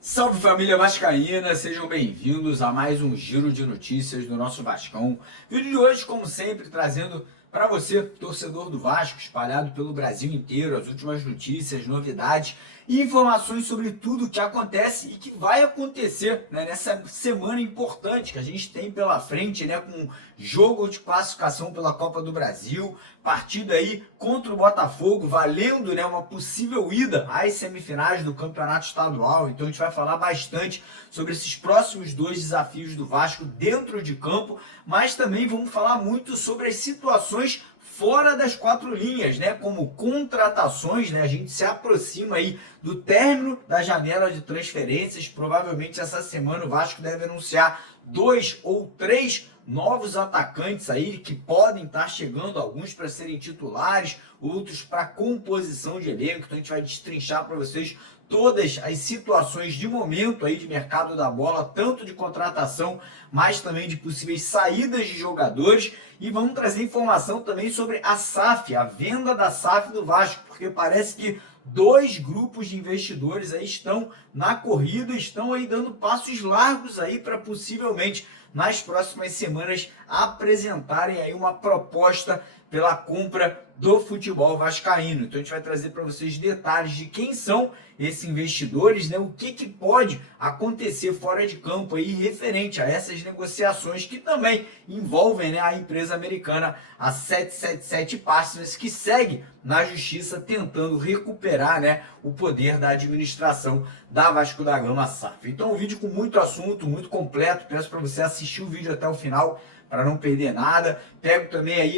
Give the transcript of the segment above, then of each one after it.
Salve família vascaína, sejam bem-vindos a mais um giro de notícias do nosso Vascão. Vídeo de hoje, como sempre, trazendo para você, torcedor do Vasco, espalhado pelo Brasil inteiro, as últimas notícias, novidades e informações sobre tudo o que acontece e que vai acontecer, né, nessa semana importante que a gente tem pela frente, né, com jogo de classificação pela Copa do Brasil, partida aí contra o Botafogo, valendo, né, uma possível ida às semifinais do Campeonato Estadual. Então a gente vai falar bastante sobre esses próximos dois desafios do Vasco dentro de campo, mas também vamos falar muito sobre as situações fora das quatro linhas, né, como contratações, né, a gente se aproxima aí do término da janela de transferências. Provavelmente essa semana o Vasco deve anunciar 2 ou 3 novos atacantes aí que podem estar chegando, alguns para serem titulares, outros para composição de elenco. Então a gente vai destrinchar para vocês todas as situações de momento aí de mercado da bola, tanto de contratação, mas também de possíveis saídas de jogadores, e vamos trazer informação também sobre a SAF, a venda da SAF do Vasco, porque parece que dois grupos de investidores aí estão na corrida, estão aí dando passos largos aí para possivelmente nas próximas semanas apresentarem aí uma proposta pela compra do futebol vascaíno. Então a gente vai trazer para vocês detalhes de quem são esses investidores, né? O que pode acontecer fora de campo aí referente a essas negociações que também envolvem, né, a empresa americana, a 777 Partners, que segue na justiça tentando recuperar, né, o poder da administração da Vasco da Gama SAF. Então um vídeo com muito assunto, muito completo. Peço para você assistir o vídeo até o final para não perder nada. Pego também aí,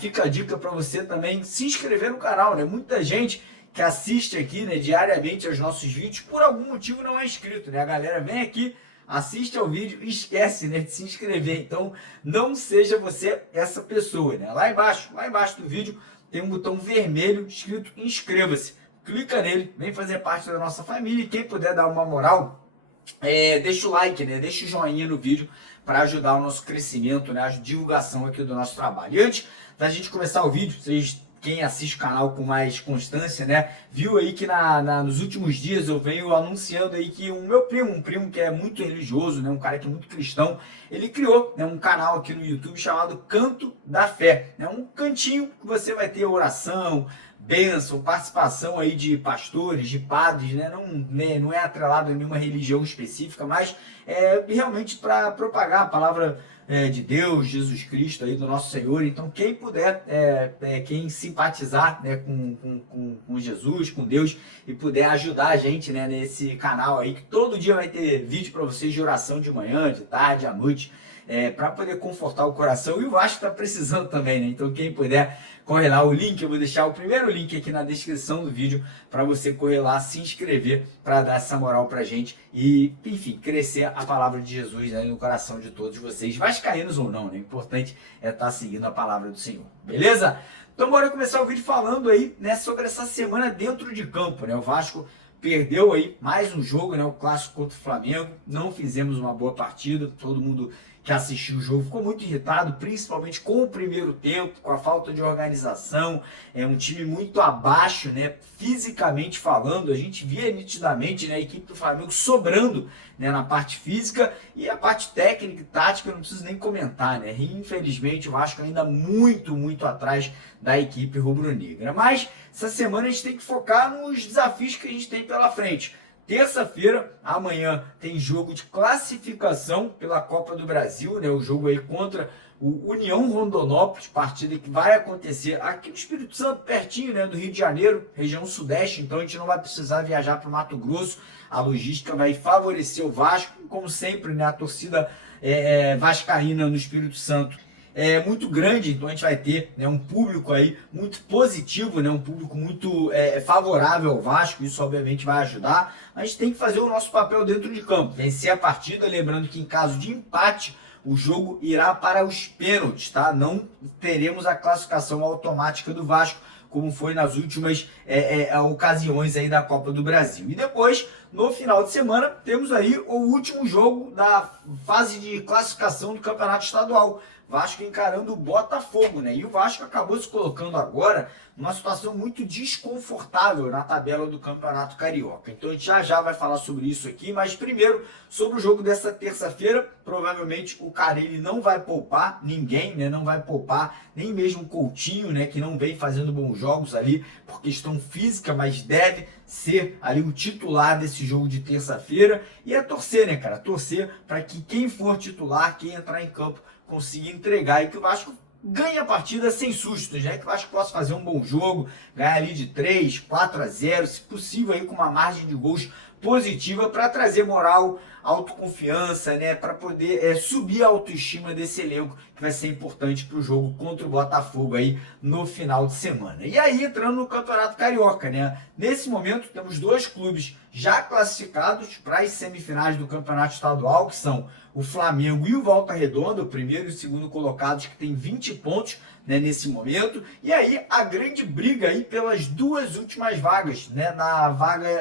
fica a dica para você também se inscrever no canal, né? Muita gente que assiste aqui, né, diariamente aos nossos vídeos, por algum motivo não é inscrito, né? A galera vem aqui, assiste ao vídeo e esquece, né, de se inscrever. Então não seja você essa pessoa, né? Lá embaixo do vídeo tem um botão vermelho escrito inscreva-se. Clica nele, vem fazer parte da nossa família, e quem puder dar uma moral, deixa o like, né? Deixa o joinha no vídeo para ajudar o nosso crescimento, né? A divulgação aqui do nosso trabalho. E antes da gente começar o vídeo, quem assiste o canal com mais constância, né, viu aí que nos últimos dias eu venho anunciando aí que um primo que é muito religioso, né, um cara que é muito cristão, ele criou, né, um canal aqui no YouTube chamado Canto da Fé, né, um cantinho que você vai ter oração, bênção, participação aí de pastores, de padres, né? Não é atrelado a nenhuma religião específica, mas é realmente para propagar a palavra de Deus, Jesus Cristo aí, do nosso Senhor. Então quem puder, quem simpatizar, né, com Jesus, com Deus, e puder ajudar a gente, né, nesse canal aí, que todo dia vai ter vídeo para vocês de oração de manhã, de tarde, à noite, para poder confortar o coração. E o Vasco está precisando também, né? Então quem puder, corre lá, o link, eu vou deixar o primeiro link aqui na descrição do vídeo para você correr lá, se inscrever, para dar essa moral pra gente e, enfim, crescer a palavra de Jesus, né, no coração de todos vocês, vascaínos ou não, né? O importante é estar seguindo a palavra do Senhor, beleza? Então bora começar o vídeo falando aí, né, sobre essa semana dentro de campo, né? O Vasco perdeu aí mais um jogo, né, o clássico contra o Flamengo. Não fizemos uma boa partida, todo mundo que assistiu o jogo ficou muito irritado, principalmente com o primeiro tempo, com a falta de organização. É um time muito abaixo, né, fisicamente falando. A gente via nitidamente, né, a equipe do Flamengo sobrando, né, na parte física, e a parte técnica e tática eu não preciso nem comentar, né? Infelizmente o Vasco ainda muito atrás da equipe rubro-negra. Mas essa semana a gente tem que focar nos desafios que a gente tem pela frente. Terça-feira, amanhã, tem jogo de classificação pela Copa do Brasil, né? O jogo aí contra o União Rondonópolis, partida que vai acontecer aqui no Espírito Santo, pertinho, né, do Rio de Janeiro, região sudeste. Então a gente não vai precisar viajar para o Mato Grosso. A logística vai favorecer o Vasco, como sempre, né? A torcida vascaína no Espírito Santo é muito grande, então a gente vai ter, né, um público aí muito positivo, né, um público muito favorável ao Vasco. Isso obviamente vai ajudar. A gente tem que fazer o nosso papel dentro de campo, vencer a partida, lembrando que em caso de empate o jogo irá para os pênaltis, tá? Não teremos a classificação automática do Vasco, como foi nas últimas ocasiões aí da Copa do Brasil. E depois, no final de semana, temos aí o último jogo da fase de classificação do Campeonato Estadual. Vasco encarando o Botafogo, né? E o Vasco acabou se colocando agora numa situação muito desconfortável na tabela do Campeonato Carioca. Então a gente já vai falar sobre isso aqui, mas primeiro, sobre o jogo dessa terça-feira, provavelmente o Carille não vai poupar ninguém, né? Não vai poupar nem mesmo o Coutinho, né? Que não vem fazendo bons jogos ali por questão física, mas deve ser ali o titular desse jogo de terça-feira. E é torcer, né, cara? Torcer para que quem for titular, quem entrar em campo, consiga entregar e que o Vasco ganhe a partida sem sustos, né? Que o Vasco possa fazer um bom jogo, ganhar ali de 3, 4-0, se possível aí com uma margem de gols positiva para trazer moral, autoconfiança, né? Para poder subir a autoestima desse elenco que vai ser importante para o jogo contra o Botafogo aí no final de semana. E aí entrando no Campeonato Carioca, né? Nesse momento temos dois clubes já classificados para as semifinais do Campeonato Estadual, que são o Flamengo e o Volta Redonda, o primeiro e o segundo colocados, que tem 20 pontos, né, nesse momento. E aí a grande briga aí pelas duas últimas vagas, né,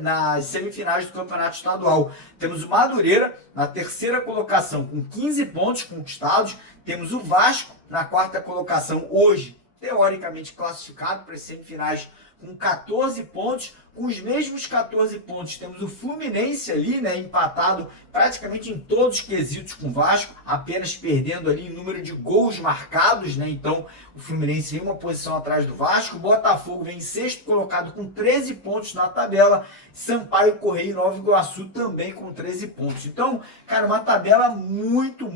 nas semifinais do Campeonato Estadual. Temos o Madureira na terceira colocação com 15 pontos conquistados. Temos o Vasco na quarta colocação hoje, teoricamente classificado para as semifinais com 14 pontos. Com os mesmos 14 pontos, temos o Fluminense ali, né, empatado praticamente em todos os quesitos com o Vasco, apenas perdendo ali em número de gols marcados, né? Então o Fluminense vem uma posição atrás do Vasco, o Botafogo vem em sexto colocado com 13 pontos na tabela, Sampaio Corrêa e Nova Iguaçu também com 13 pontos. Então, cara, uma tabela muito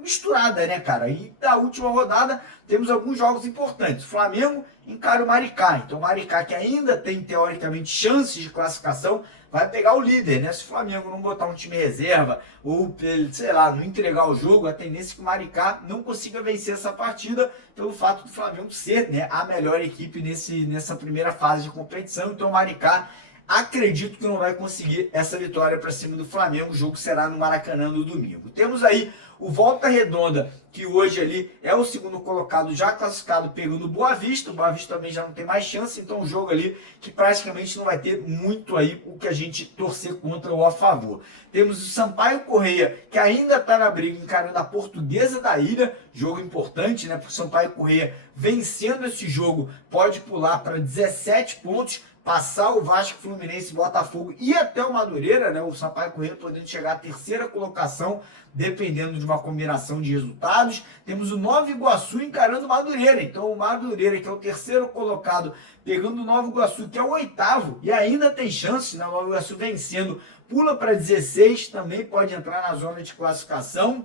misturada, né, cara? E da última rodada temos alguns jogos importantes. O Flamengo encara o Maricá. Então o Maricá, que ainda tem teoricamente chances de classificação, vai pegar o líder, né? Se o Flamengo não botar um time reserva ou, sei lá, não entregar o jogo, a tendência é que o Maricá não consiga vencer essa partida pelo fato do Flamengo ser, né, a melhor equipe nessa primeira fase de competição. Então o Maricá, acredito que não vai conseguir essa vitória para cima do Flamengo. O jogo será no Maracanã no domingo. Temos aí o Volta Redonda, que hoje ali é o segundo colocado já classificado, pegando o Boa Vista. O Boa Vista também já não tem mais chance, então um jogo ali que praticamente não vai ter muito aí o que a gente torcer contra ou a favor. Temos o Sampaio Corrêa, que ainda está na briga, encarando a Portuguesa da Ilha, jogo importante, né? Porque o Sampaio Corrêa, vencendo esse jogo, pode pular para 17 pontos, passar o Vasco, Fluminense, Botafogo e até o Madureira, né? O Sampaio Corrêa podendo chegar à terceira colocação, dependendo de uma combinação de resultados. Temos o Nova Iguaçu encarando o Madureira. Então o Madureira, que é o terceiro colocado, pegando o Nova Iguaçu, que é o oitavo, e ainda tem chance, né? O Nova Iguaçu vencendo, pula para 16, também pode entrar na zona de classificação.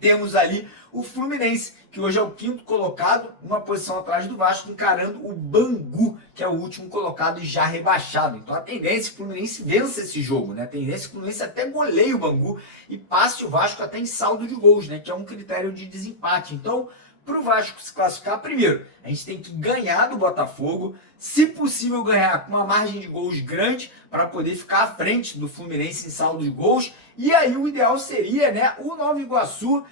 Temos ali o Fluminense, que hoje é o quinto colocado, uma posição atrás do Vasco, encarando o Bangu, que é o último colocado e já rebaixado. Então a tendência é que o Fluminense vença esse jogo, né? A tendência é que o Fluminense até goleie o Bangu e passe o Vasco até em saldo de gols, né? Que é um critério de desempate. Então, para o Vasco se classificar, primeiro, a gente tem que ganhar do Botafogo, se possível ganhar com uma margem de gols grande para poder ficar à frente do Fluminense em saldo de gols. E aí o ideal seria, né, o Nova Iguaçu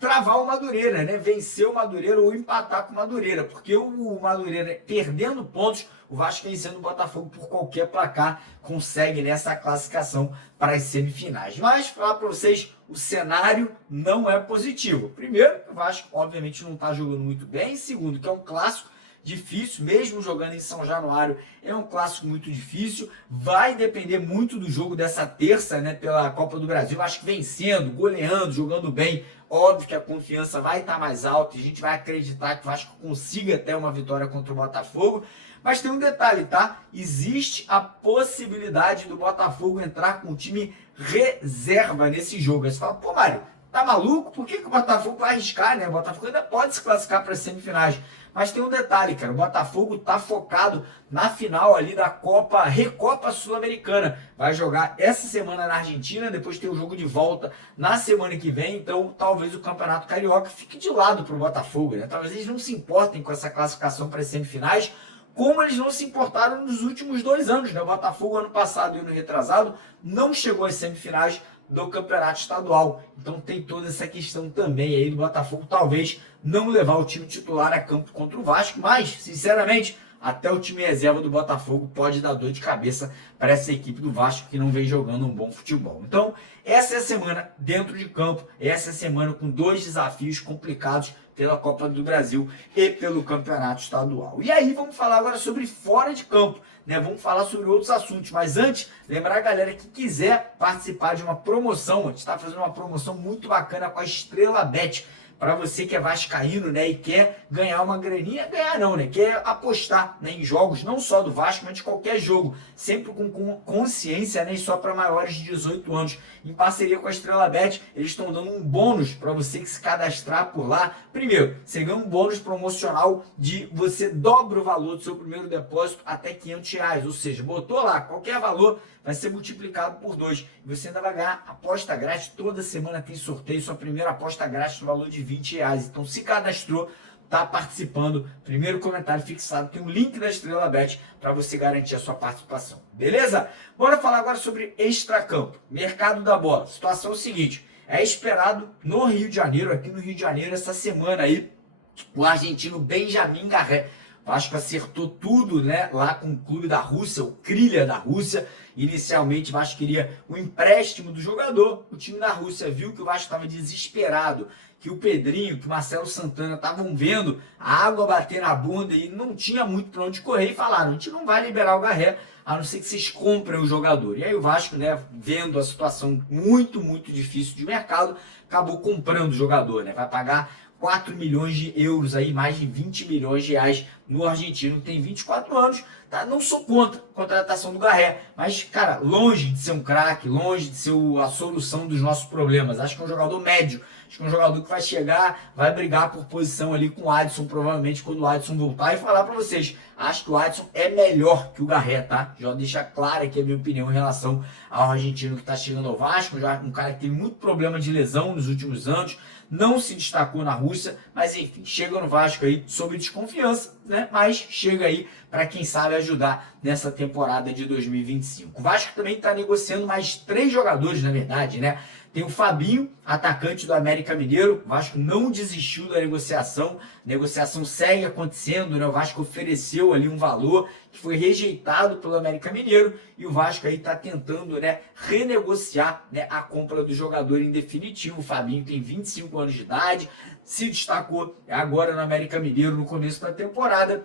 travar o Madureira, né, vencer o Madureira ou empatar com o Madureira, porque o Madureira perdendo pontos, o Vasco vencendo o Botafogo por qualquer placar consegue nessa classificação para as semifinais. Mas, falar para vocês, o cenário não é positivo. Primeiro, o Vasco obviamente não está jogando muito bem. Segundo, que é um clássico difícil, mesmo jogando em São Januário, é um clássico muito difícil. Vai depender muito do jogo dessa terça, né, pela Copa do Brasil. Acho que vencendo, goleando, jogando bem, óbvio que a confiança vai estar mais alta e a gente vai acreditar que o Vasco consiga até uma vitória contra o Botafogo. Mas tem um detalhe, tá? Existe a possibilidade do Botafogo entrar com um time reserva nesse jogo. Aí você fala, pô, Mário, tá maluco? Por que o Botafogo vai arriscar, né? O Botafogo ainda pode se classificar para as semifinais. Mas tem um detalhe, cara, o Botafogo tá focado na final ali da Recopa Sul-Americana. Vai jogar essa semana na Argentina, depois tem o jogo de volta na semana que vem, então talvez o Campeonato Carioca fique de lado pro Botafogo, né? Talvez eles não se importem com essa classificação para as semifinais, como eles não se importaram nos últimos 2 anos, né? O Botafogo ano passado e ano retrasado não chegou às semifinais do Campeonato Estadual. Então tem toda essa questão também aí do Botafogo talvez não levar o time titular a campo contra o Vasco, mas, sinceramente, até o time reserva do Botafogo pode dar dor de cabeça para essa equipe do Vasco que não vem jogando um bom futebol. Então, essa é a semana dentro de campo, essa é a semana com 2 desafios complicados pela Copa do Brasil e pelo Campeonato Estadual. E aí vamos falar agora sobre fora de campo, né? Vamos falar sobre outros assuntos, mas antes, lembrar a galera que quiser participar de uma promoção, a gente está fazendo uma promoção muito bacana com a Estrela Bet, para você que é vascaíno, né, e quer ganhar uma graninha, ganhar não, né, quer apostar, né, em jogos, não só do Vasco, mas de qualquer jogo, sempre com consciência, né, e só para maiores de 18 anos. Em parceria com a Estrela Bet, eles estão dando um bônus para você que se cadastrar por lá. Primeiro, você ganha um bônus promocional de você dobra o valor do seu primeiro depósito até R$500, ou seja, botou lá qualquer valor, vai ser multiplicado por 2. E você ainda vai ganhar aposta grátis. Toda semana tem sorteio, sua primeira aposta grátis no valor de R$20. Então se cadastrou, tá participando. Primeiro comentário fixado, tem um link da Estrela Bet para você garantir a sua participação. Beleza? Bora falar agora sobre extracampo. Mercado da bola. Situação é o seguinte, é esperado no Rio de Janeiro, aqui no Rio de Janeiro, essa semana aí, o argentino Benjamin Garré. O Vasco acertou tudo, né, lá com o clube da Rússia, o Krylia da Rússia. Inicialmente o Vasco queria o empréstimo do jogador. O time da Rússia viu que o Vasco estava desesperado, que o Pedrinho, que o Marcelo Santana estavam vendo a água bater na bunda e não tinha muito para onde correr, e falaram, a gente não vai liberar o Garré, a não ser que vocês comprem o jogador. E aí o Vasco, né, vendo a situação muito difícil de mercado, acabou comprando o jogador, né, vai pagar 4 milhões de euros, aí, mais de 20 milhões de reais no argentino, que tem 24 anos. Tá? Não sou contra a contratação do Garré, mas, cara, longe de ser um craque, longe de ser a solução dos nossos problemas. Acho que é um jogador médio, acho que é um jogador que vai chegar, vai brigar por posição ali com o Adson, provavelmente, quando o Adson voltar, e falar para vocês, acho que o Adson é melhor que o Garré, tá? Já deixa clara aqui a minha opinião em relação ao argentino que está chegando ao Vasco, já um cara que tem muito problema de lesão nos últimos anos, não se destacou na Rússia, mas enfim, chega no Vasco aí sob desconfiança, né? Mas chega aí para quem sabe ajudar nessa temporada de 2025. O Vasco também está negociando mais 3 jogadores, na verdade, né? Tem o Fabinho, atacante do América Mineiro. O Vasco não desistiu da negociação. A negociação segue acontecendo, né? O Vasco ofereceu ali um valor que foi rejeitado pelo América Mineiro e o Vasco aí está tentando, né, renegociar, né, a compra do jogador em definitivo. O Fabinho tem 25 anos de idade, se destacou agora no América Mineiro no começo da temporada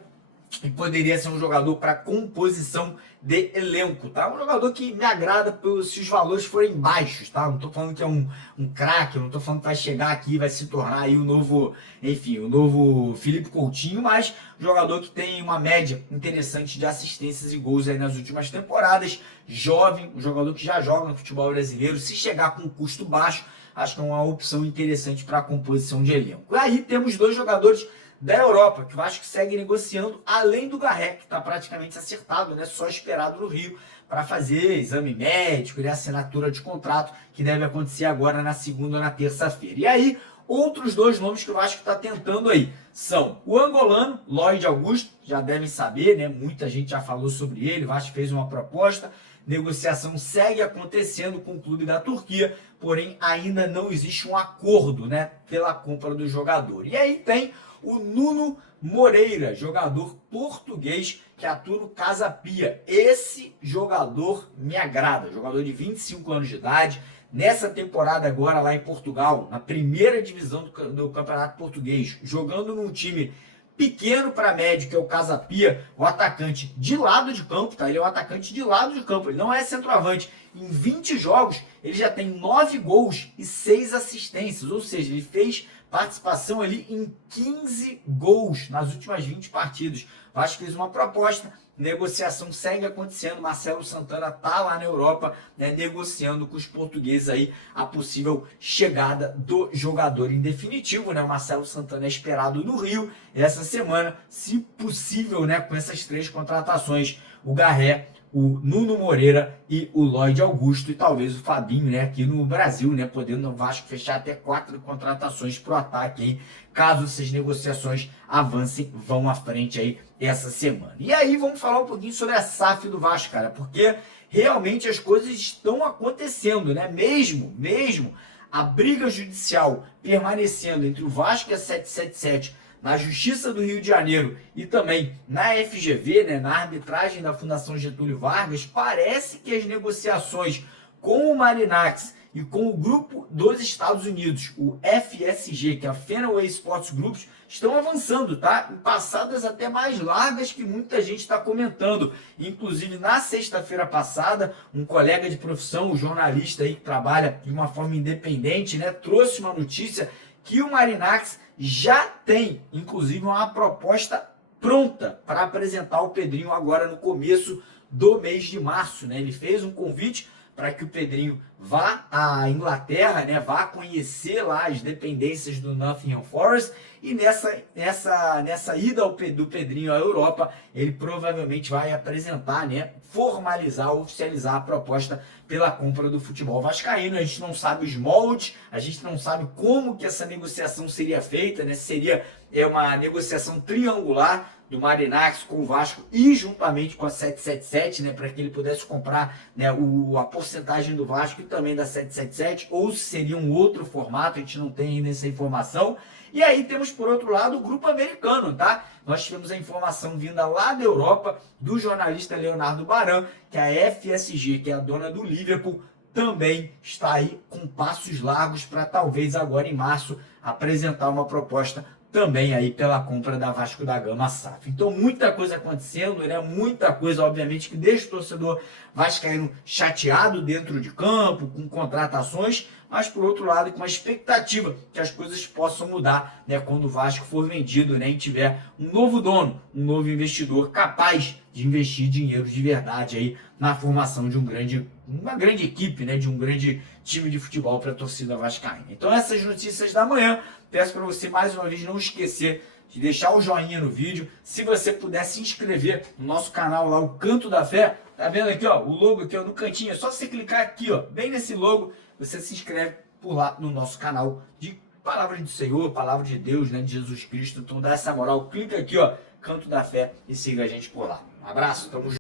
e poderia ser um jogador para composição de elenco, tá? Um jogador que me agrada se os valores forem baixos, tá? Não tô falando que é um craque, não tô falando que vai chegar aqui e vai se tornar aí o novo, enfim, o novo Felipe Coutinho, mas um jogador que tem uma média interessante de assistências e gols aí nas últimas temporadas, jovem, um jogador que já joga no futebol brasileiro, se chegar com um custo baixo, acho que é uma opção interessante para a composição de elenco. E aí temos 2 jogadores da Europa, que o Vasco segue negociando, além do Garré, que está praticamente acertado, né? Só esperado no Rio para fazer exame médico e assinatura de contrato, que deve acontecer agora na segunda ou na terça-feira. E aí, outros 2 nomes que o Vasco está tentando aí são o angolano, Lloyd Augusto, já devem saber, né? Muita gente já falou sobre ele, o Vasco fez uma proposta, negociação segue acontecendo com o clube da Turquia, porém ainda não existe um acordo, né, pela compra do jogador. E aí tem o Nuno Moreira, jogador português que atua no Casa Pia. Esse jogador me agrada, jogador de 25 anos de idade. Nessa temporada agora lá em Portugal, na primeira divisão do Campeonato Português, jogando num time pequeno para médio, que é o Casa Pia, o atacante de lado de campo, tá? Ele é um atacante de lado de campo, ele não é centroavante. Em 20 jogos, ele já tem 9 gols e 6 assistências, ou seja, ele fez participação ali em 15 gols nas últimas 20 partidas. O Vasco fez uma proposta, negociação segue acontecendo, Marcelo Santana tá lá na Europa, né, negociando com os portugueses aí a possível chegada do jogador em definitivo, né? O Marcelo Santana é esperado no Rio essa semana, se possível, né, com essas 3 contratações, o Garré o Nuno Moreira e o Lloyd Augusto e talvez o Fabinho, né, aqui no Brasil, né, podendo o Vasco fechar até 4 contratações para o ataque aí, caso essas negociações avancem, vão à frente aí essa semana. E aí vamos falar um pouquinho sobre a SAF do Vasco, cara, porque realmente as coisas estão acontecendo, né, mesmo a briga judicial permanecendo entre o Vasco e a 777 na Justiça do Rio de Janeiro e também na FGV, né, na arbitragem da Fundação Getúlio Vargas, parece que as negociações com o Marinax e com o grupo dos Estados Unidos, o FSG, que é a Fenway Sports Groups, estão avançando, tá? Em passadas até mais largas que muita gente está comentando. Inclusive, na sexta-feira passada, um colega de profissão, um jornalista aí que trabalha de uma forma independente, né, trouxe uma notícia que o Marinax já tem, inclusive, uma proposta pronta para apresentar ao Pedrinho agora no começo do mês de março, né? Ele fez um convite para que o Pedrinho vá à Inglaterra, né? Vá conhecer lá as dependências do Nottingham Forest e nessa ida do Pedrinho à Europa, ele provavelmente vai apresentar, né? Formalizar, oficializar a proposta pela compra do futebol vascaíno. A gente não sabe os moldes, a gente não sabe como que essa negociação seria feita, né? Seria uma negociação triangular do Marinax com o Vasco e juntamente com a 777, né, para que ele pudesse comprar, né, a porcentagem do Vasco e também da 777, ou se seria um outro formato, a gente não tem ainda essa informação. E aí temos, por outro lado, o grupo americano, tá? Nós tivemos a informação vinda lá da Europa do jornalista Leonardo Baran, que a FSG, que é a dona do Liverpool, também está aí com passos largos para talvez agora em março apresentar uma proposta também aí pela compra da Vasco da Gama SAF. Então muita coisa acontecendo, né? Muita coisa, obviamente, que deixa o torcedor vascaíno chateado dentro de campo, com contratações, mas por outro lado com a expectativa que as coisas possam mudar, né? Quando o Vasco for vendido, né? E tiver um novo dono, um novo investidor capaz de investir dinheiro de verdade aí na formação de uma grande equipe, né? De um grande time de futebol para a torcida vascaína. Então essas notícias da manhã. Peço para você, mais uma vez, não esquecer de deixar o joinha no vídeo. Se você puder se inscrever no nosso canal lá, o Canto da Fé. Tá vendo aqui, ó, o logo aqui, ó, no cantinho. É só você clicar aqui, ó, bem nesse logo. Você se inscreve por lá no nosso canal de Palavra do Senhor, Palavra de Deus, né, de Jesus Cristo. Então dá essa moral, clica aqui, ó, Canto da Fé e siga a gente por lá. Um abraço, tamo junto.